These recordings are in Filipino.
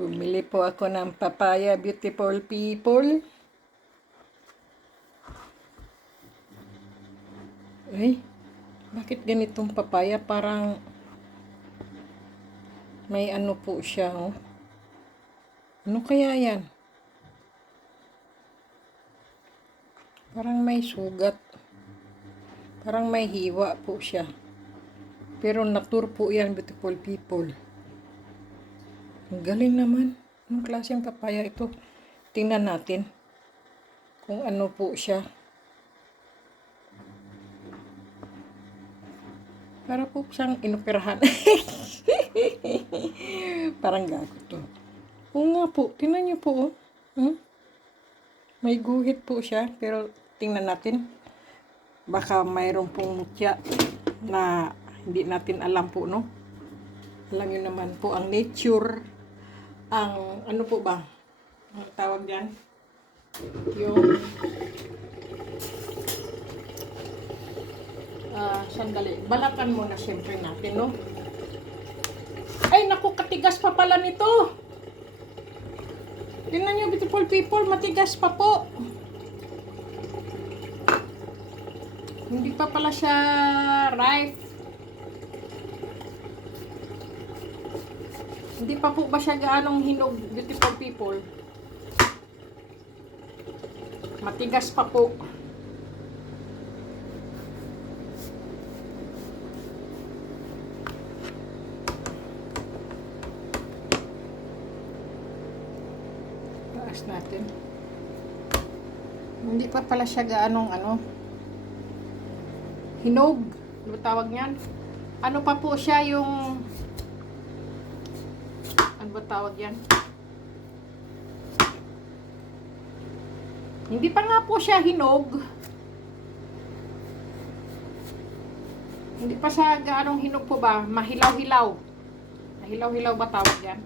Bumili po ako ng papaya, beautiful people. Ay, bakit ganitong papaya? Parang may ano po siya, oh. Ano kaya yan? Parang may sugat. Parang may hiwa po siya. Pero natur po yan, beautiful people. Ang galing naman. Anong klaseng papaya ito? Tingnan natin kung ano po siya. Para po siyang inoperahan. Parang gago to. Oo nga po. Tingnan niyo po. Oh. May guhit po siya. Pero tingnan natin. Baka mayroon pong mutya na hindi natin alam po, no? Alam niyo naman po ang nature. Ang ano po ba? Ang tawag diyan? Yung sandali. Balakan muna siyempre natin, no? Ay, naku, katigas pa pala nito. Tingnan niyo, beautiful people, matigas pa po. Hindi pa pala siya ripe. Hindi pa po ba siya gaanong hinog, beautiful people? Matigas pa po. Taas natin. Hindi pa pala siya gaanong hinog. Ano tawag niyan? Ano pa po siya yung ano ba tawag yan? Hindi pa nga po siya hinog. Hindi pa siya gaanong hinog po ba? Mahilaw-hilaw. Mahilaw-hilaw ba tawag yan?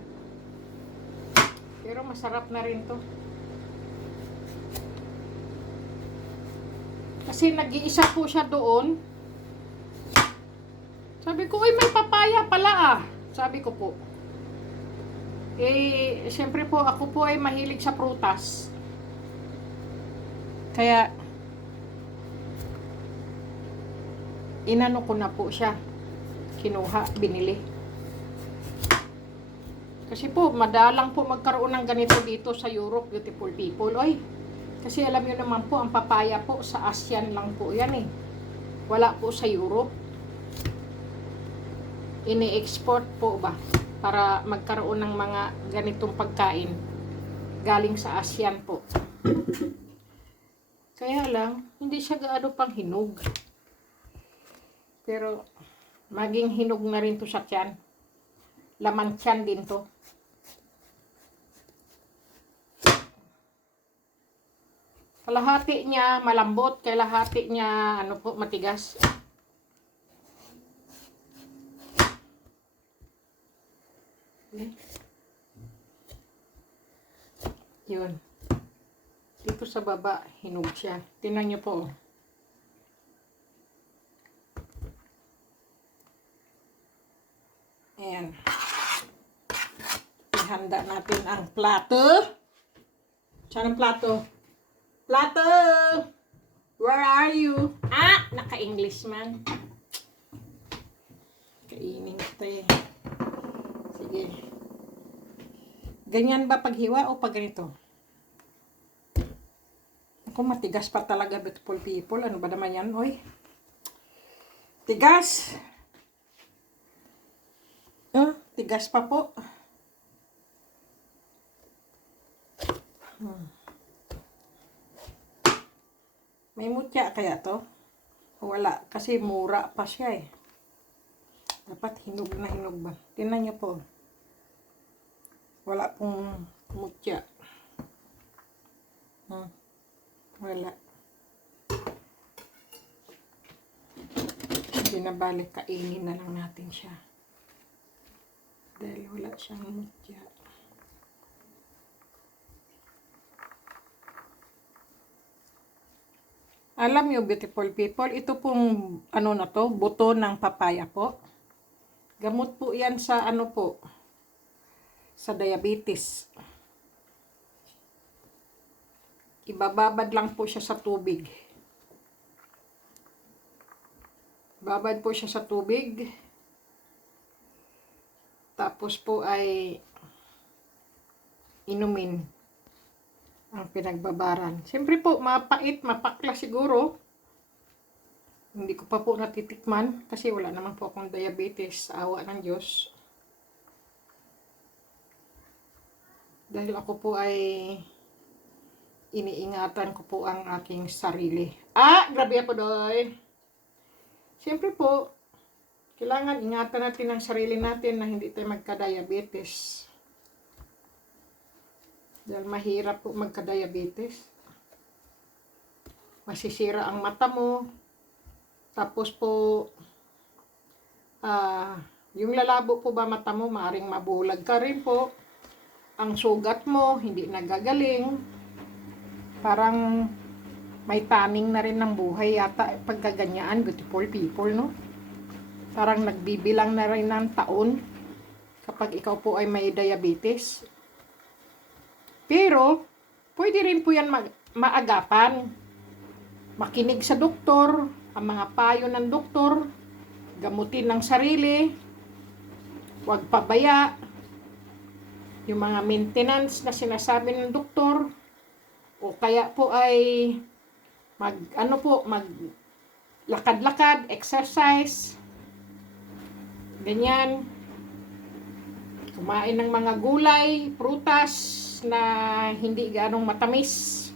Pero masarap na rin to. Kasi nag-iisa po siya doon. Sabi ko, uy, may papaya pala ah. Sabi ko po. Eh, siyempre po, ako po ay mahilig sa prutas. Kaya, inano ko na po siya. Kinuha, binili. Kasi po, madalang po magkaroon ng ganito dito sa Europe, beautiful people. Oy, kasi alam nyo naman po, ang papaya po sa ASEAN lang po yan eh. Wala po sa Europe. Ini-export po ba? Para magkaroon ng mga ganitong pagkain. Galing sa ASEAN po. Kaya lang, hindi siya gaano pang hinog. Pero, maging hinog na rin to sa tiyan. Laman tiyan din to. Kalahati niya malambot, kalahati niya ano po matigas. Yun. Dito sa baba hinog siya. Tingnan niyo po. Ayan. Ihanda natin ang plato. Saan ang plato? Plato! Where are you? Ah! Naka-English man. Kainin ito eh. Sige. Ganyan ba paghiwa o pag ganito? Ako, matigas pa talaga, beautiful people. Ano ba naman yan, oy? Tigas! Tigas pa po. May mutya kaya to? Wala. Kasi mura pa siya eh. Dapat hinog na hinog ba? Tingnan niyo po. Wala pong mutya. Wala. Hindi na balik. Kainin na lang natin siya. Dahil wala siyang mutya. Alam niyo, beautiful people, ito pong ano na to, buto ng papaya po. Gamot po yan sa ano po, sa diabetes. Ibababad lang po siya sa tubig. Babad po siya sa tubig. Tapos po ay inumin ang pinagbabaran. Siyempre po, mapait, mapakla siguro. Hindi ko pa po natitikman kasi wala naman po akong diabetes, sa awa ng Diyos. Dahil ako po ay iniingatan ko po ang aking sarili. Grabe po doy. Siyempre po, kailangan ingatan natin ang sarili natin na hindi tayo magka-diabetes. Dahil mahirap po magka-diabetes. Masisira ang mata mo. Tapos po, yung lalabo po ba mata mo, maaring mabulag ka rin po. Ang sugat mo, hindi nagagaling. Parang may taning na rin ng buhay yata pagkaganyaan, beautiful people, no? Parang nagbibilang na rin ng taon kapag ikaw po ay may diabetes. Pero, pwede rin po yan maagapan. Makinig sa doktor, ang mga payo ng doktor, gamutin ng sarili, huwag pabaya, yung mga maintenance na sinasabi ng doktor, o kaya po ay lakad-lakad, exercise, ganyan, kumain ng mga gulay, prutas na hindi ganong matamis,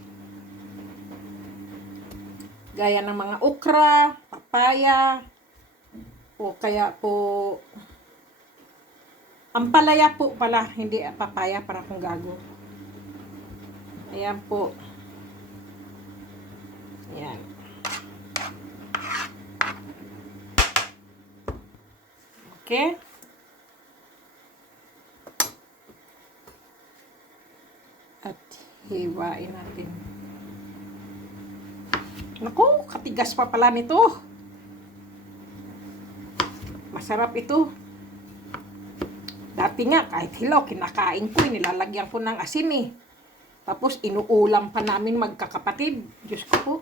gaya ng mga okra, papaya, o kaya po ampalaya po pala, hindi papaya, para kung gago. Ayan po. Ayan. Okay. At hiwain natin. Naku, katigas pa pala nito. Masarap ito. Dati nga, kahit hilaw, kinakain ko, nilalagyan ko ng asin eh. Tapos, inuulam pa namin magkakapatid. Diyos ko po.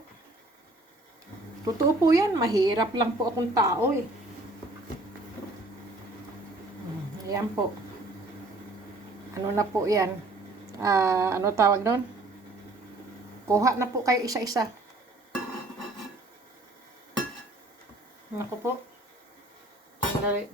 Totoo po yan, mahirap lang po akong tao eh. Ayan po. Ano na po yan? Ano tawag doon? Kuha na po kayo isa-isa. Naku po. Sandali.